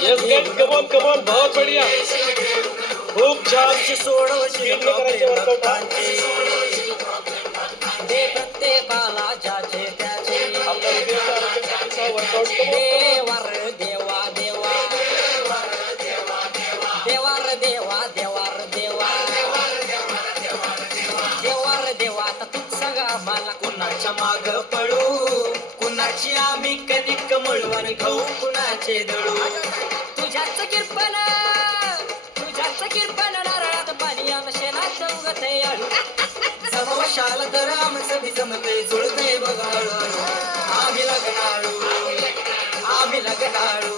Yes, guys, come on, बहुत बढ़िया. खूप छान. सोडवशील करायचे वर्कआउट. दे प्रत्येकाला ज्याचे त्याचे आपल्या हृदयाच्या आरोग्यासाठी वर्कआउट. देवार देवा देवा देवार देवा देवार देवा देवार देवा आता तूच सांगा मला कुणाच्या माग पडू कुणाची आम्ही कणिक मळू आणि खाऊ कुणाचे दळू तुझ्याच किरपण नारळात पाणी आम शेणात उगते आळू समोशाला तर आमचं बी जमते जुळते बघा हळूहळू आम्ही लग्नाळू